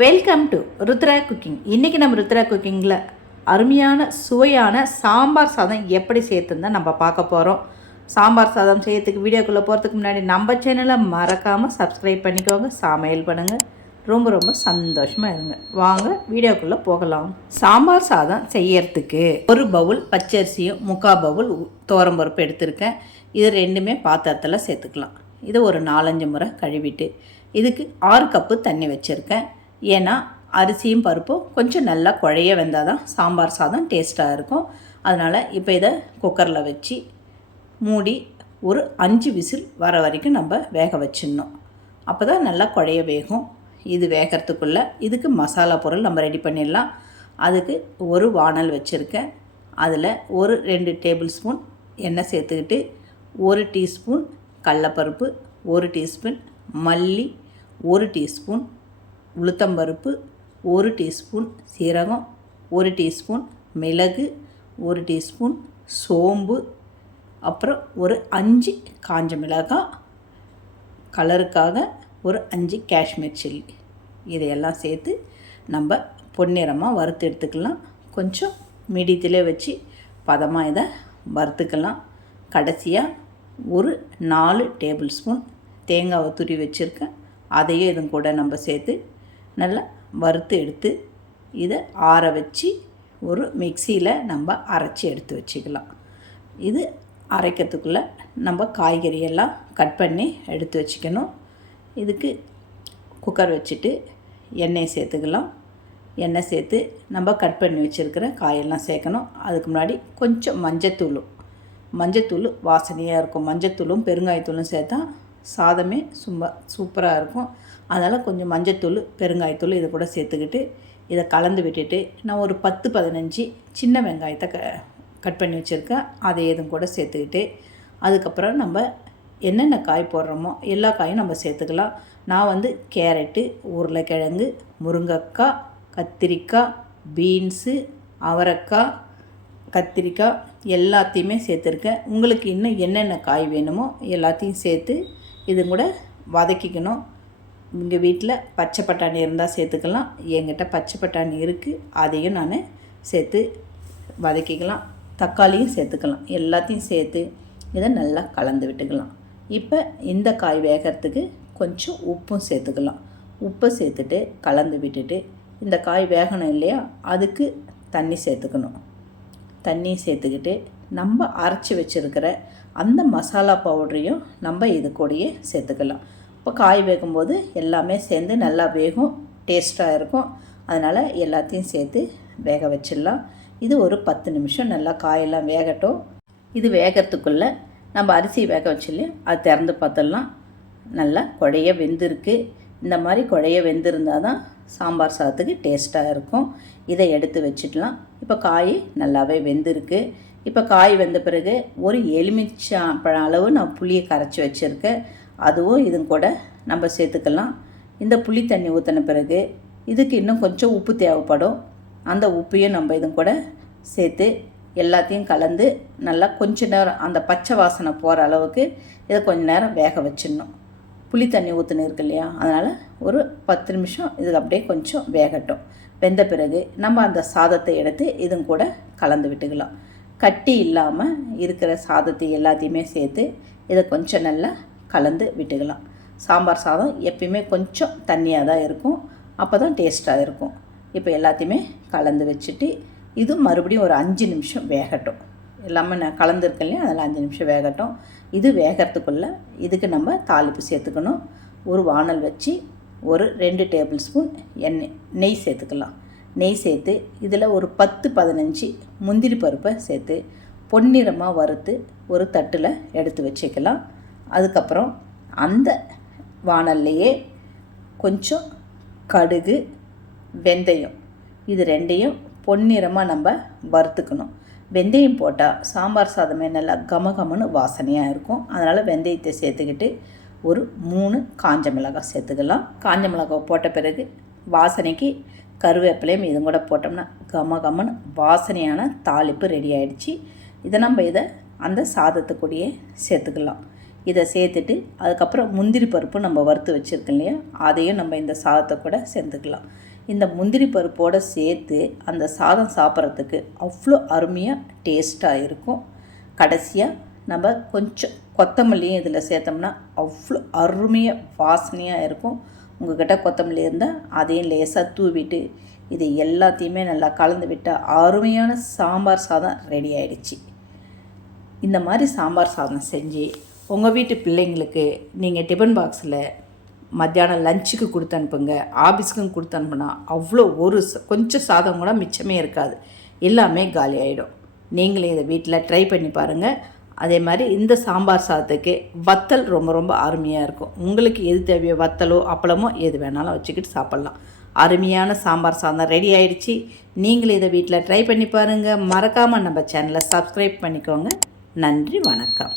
Welcome to Rudra cooking. இன்றைக்கி நம்ம ருத்ரா குக்கிங்கில் அருமையான சுவையான சாம்பார் சாதம் எப்படி சேர்த்துன்னு நம்ம பார்க்க போகிறோம். சாம்பார் சாதம் செய்யறதுக்கு வீடியோக்குள்ளே போகிறதுக்கு முன்னாடி நம்ம சேனலை மறக்காமல் சப்ஸ்கிரைப் பண்ணிக்கோங்க. சமையல் பண்ணுங்கள், ரொம்ப ரொம்ப சந்தோஷமாக இருங்க. வாங்க வீடியோக்குள்ளே போகலாம். சாம்பார் சாதம் செய்யறதுக்கு ஒரு பவுல் பச்சரிசியும் 3/4 பவுல் துவரம்பருப்பு எடுத்திருக்கேன். இது ரெண்டுமே பாத்திரத்தில் சேர்த்துக்கலாம். இதை ஒரு 4-5 முறை கழுவிட்டு இதுக்கு 6 கப்பு தண்ணி வச்சுருக்கேன். ஏன்னா அரிசியும் பருப்பும் கொஞ்சம் நல்லா குழைய வெந்தால் தான் சாம்பார் சாதம் டேஸ்ட்டாக இருக்கும். அதனால் இப்போ இதை குக்கரில் வச்சு மூடி ஒரு 5 விசில் வர வரைக்கும் நம்ம வேக வச்சிடணும். அப்போ தான் நல்லா குழைய வேகும். இது வேகிறதுக்குள்ளே இதுக்கு மசாலா பொருள் நம்ம ரெடி பண்ணிடலாம். அதுக்கு ஒரு வானல் வச்சுருக்கேன். அதில் ஒரு 2 டேபிள் ஸ்பூன் எண்ணெய் சேர்த்துக்கிட்டு 1 டீஸ்பூன் கடலப்பருப்பு, 1 டீஸ்பூன் மல்லி, 1 டீஸ்பூன் உளுத்தம்பருப்பு, 1 டீஸ்பூன் சீரகம், 1 டீஸ்பூன் மிளகு, 1 டீஸ்பூன் சோம்பு, அப்புறம் ஒரு 5 காஞ்ச மிளகாய், கலருக்காக ஒரு 5 காஷ்மீர் சில்லி. இதையெல்லாம் சேர்த்து நம்ம பொன்னிறமாக வறுத்து எடுத்துக்கலாம். கொஞ்சம் மீடியத்திலே வச்சு பதமாக இதை வறுத்துக்கலாம். கடைசியாக ஒரு 4 டேபிள் ஸ்பூன் தேங்காவை துருவி வச்சுருக்கேன். அதையும் இதுவும் கூட நம்ம சேர்த்து நல்லா வறுத்து எடுத்து இதை ஆற வச்சு ஒரு மிக்சியில் நம்ம அரைச்சி எடுத்து வச்சுக்கலாம். இது அரைக்கிறதுக்குள்ளே நம்ம காய்கறியெல்லாம் கட் பண்ணி எடுத்து வச்சுக்கணும். இதுக்கு குக்கர் வச்சுட்டு எண்ணெய் சேர்த்துக்கலாம். எண்ணெய் சேர்த்து நம்ம கட் பண்ணி வச்சுருக்கிற காயெல்லாம் சேர்க்கணும். அதுக்கு முன்னாடி கொஞ்சம் மஞ்சத்தூள் வாசனையாக இருக்கும். மஞ்சத்தூளும் பெருங்காயத்தூளும் சேர்த்தா சாதமே சூப்பராக இருக்கும். அதனால் கொஞ்சம் மஞ்சத்தூள் பெருங்காயத்தூள் இதை கூட சேர்த்துக்கிட்டு இதை கலந்து விட்டுட்டு நான் ஒரு 10-15 சின்ன வெங்காயத்தை கட் பண்ணி வச்சுருக்கேன். அதை எதுவும் கூட சேர்த்துக்கிட்டு அதுக்கப்புறம் நம்ம என்னென்ன காய் போடுறோமோ எல்லா காயும் நம்ம சேர்த்துக்கலாம். நான் கேரட்டு, உருளைக்கிழங்கு, முருங்கைக்காய், கத்திரிக்காய், பீன்ஸு, அவரைக்காய், கத்திரிக்காய் எல்லாத்தையுமே சேர்த்துருக்கேன். உங்களுக்கு இன்னும் என்னென்ன காய் வேணுமோ எல்லாத்தையும் சேர்த்து இது கூட வதக்கிக்கணும். உங்கள் வீட்டில் பச்சை பட்டாணி இருந்தால் சேர்த்துக்கலாம். என்கிட்ட பச்சை பட்டாணி இருக்குது, அதையும் நான் சேர்த்து வதக்கிக்கலாம். தக்காளியும் சேர்த்துக்கலாம். எல்லாத்தையும் சேர்த்து இதை நல்லா கலந்து விட்டுக்கலாம். இப்போ இந்த காய் வேகிறதுக்கு கொஞ்சம் உப்பும் சேர்த்துக்கலாம். உப்பை சேர்த்துட்டு கலந்து விட்டுட்டு இந்த காய் வேகணும் இல்லையா, அதுக்கு தண்ணி சேர்த்துக்கணும். தண்ணி சேர்த்துக்கிட்டு நம்ம அரைச்சி வச்சுருக்கிற அந்த மசாலா பவுடரையும் நம்ம இது கூடயே சேர்த்துக்கலாம். இப்போ காய் வேகும்போது எல்லாமே சேர்ந்து நல்லா வேகும், டேஸ்ட்டாக இருக்கும். அதனால் எல்லாத்தையும் சேர்த்து வேக வச்சிடலாம். இது ஒரு 10 நிமிஷம் நல்லா காயெல்லாம் வேகட்டும். இது வேகிறதுக்குள்ளே நம்ம அரிசி வேக வச்சுலையே அது திறந்து பார்த்துடலாம். நல்லா குழைய வெந்திருக்கு. இந்த மாதிரி குழைய வெந்திருந்தால் தான் சாம்பார் சாதத்துக்கு டேஸ்ட்டாக இருக்கும். இதை எடுத்து வச்சுக்கலாம். இப்போ காய் நல்லாவே வெந்திருக்கு. இப்போ காய் வெந்த பிறகு ஒரு எலுமிச்சம்பழம் அளவு நான் புளியை கரைச்சி வச்சுருக்கேன். அதுவும் இதுவும் கூட நம்ம சேர்த்துக்கலாம். இந்த புளி தண்ணி ஊற்றின பிறகு இதுக்கு இன்னும் கொஞ்சம் உப்பு தேவைப்படும். அந்த உப்பையும் நம்ம இதுவும் கூட சேர்த்து எல்லாத்தையும் கலந்து நல்லா கொஞ்ச நேரம் அந்த பச்சை வாசனை போகிற அளவுக்கு இதை கொஞ்சம் நேரம் வேக வச்சிடணும். புளி தண்ணி ஊற்றுன்னு இருக்கு இல்லையா, அதனால் ஒரு 10 நிமிஷம் இதுக்கு அப்படியே கொஞ்சம் வேகட்டும். வெந்த பிறகு நம்ம அந்த சாதத்தை எடுத்து இதுவும் கூட கலந்து விட்டுக்கலாம். கட்டி இல்லாமல் இருக்கிற சாதத்தை எல்லாத்தையுமே சேர்த்து இதை கொஞ்சம் நல்லா கலந்து விட்டுக்கலாம். சாம்பார் சாதம் எப்பயுமே கொஞ்சம் தண்ணியாக தான் இருக்கும், அப்போ தான் டேஸ்ட்டாக இருக்கும். இப்போ எல்லாத்தையுமே கலந்து வச்சுட்டு இது மறுபடியும் ஒரு 5 நிமிஷம் வேகட்டும். எல்லாமே நான் கலந்துருக்கேன் இல்லையா, அதில் 5 நிமிஷம் வேகட்டும். இது வேகிறதுக்குள்ளே இதுக்கு நம்ம தாளிப்பு சேர்த்துக்கணும். ஒரு வானல் வச்சு ஒரு 2 டேபிள் ஸ்பூன் நெய் சேர்த்துக்கலாம். நெய் சேர்த்து இதில் ஒரு 10-15 முந்திரி பருப்பை சேர்த்து பொன்னிறமாக வறுத்து ஒரு தட்டில் எடுத்து வச்சுக்கலாம். அதுக்கப்புறம் அந்த வானல்லையே கொஞ்சம் கடுகு, வெந்தயம் இது ரெண்டையும் பொன்னிறமாக நம்ம வறுத்துக்கணும். வெந்தயம் போட்டால் சாம்பார் சாதமே நல்லா கமகமன்னு வாசனையாக இருக்கும். அதனால் வெந்தயத்தை சேர்த்துக்கிட்டு ஒரு 3 காஞ்ச மிளகாய் சேர்த்துக்கலாம். காஞ்ச மிளகாய் போட்ட பிறகு வாசனைக்கு கருவேப்பிலையும் இதுவும் கூட போட்டோம்னா கமகமன்னு வாசனையான தாளிப்பு ரெடி ஆகிடுச்சு. இதை நம்ம அந்த சாதத்துக்கூடயே சேர்த்துக்கலாம். இதை சேர்த்துட்டு அதுக்கப்புறம் முந்திரி பருப்பு நம்ம வறுத்து வச்சுருக்கோம் இல்லையா, அதையும் நம்ம இந்த சாதத்தை கூட சேர்த்துக்கலாம். இந்த முந்திரி பருப்போடு சேர்த்து அந்த சாதம் சாப்பிட்றதுக்கு அவ்வளோ அருமையாக டேஸ்ட்டாக இருக்கும். கடைசியாக நம்ம கொஞ்சம் கொத்தமல்லியும் இதில் சேர்த்தோம்னா அவ்வளோ அருமையாக வாசனையாக இருக்கும். உங்கள்கிட்ட கொத்தமல்லி இருந்தால் அதையும் லேசாக தூவிட்டு இது எல்லாத்தையுமே நல்லா கலந்து விட்டால் அருமையான சாம்பார் சாதம் ரெடி ஆகிடுச்சு. இந்த மாதிரி சாம்பார் சாதம் செஞ்சு உங்கள் வீட்டு பிள்ளைங்களுக்கு நீங்கள் டிஃபன் பாக்ஸில் மத்தியானம் லஞ்சுக்கு கொடுத்து அனுப்புங்க, ஆஃபீஸுக்கும் கொடுத்து அனுப்புனா அவ்வளோ கொஞ்சம் சாதம் கூட மிச்சமே இருக்காது, எல்லாமே காலி ஆகிடும். நீங்களே இதை வீட்டில் ட்ரை பண்ணி பாருங்கள். அதே மாதிரி இந்த சாம்பார் சாதத்துக்கு வத்தல் ரொம்ப ரொம்ப அருமையாக இருக்கும். உங்களுக்கு எது தேவையோ வத்தலோ அப்பளமோ எது வேணாலும் வச்சுக்கிட்டு சாப்பிட்லாம். அருமையான சாம்பார் சாதம் ரெடி ஆகிடுச்சு. நீங்களே இதை வீட்டில் ட்ரை பண்ணி பாருங்கள். மறக்காமல் நம்ம சேனலை சப்ஸ்கிரைப் பண்ணிக்கோங்க. நன்றி, வணக்கம்.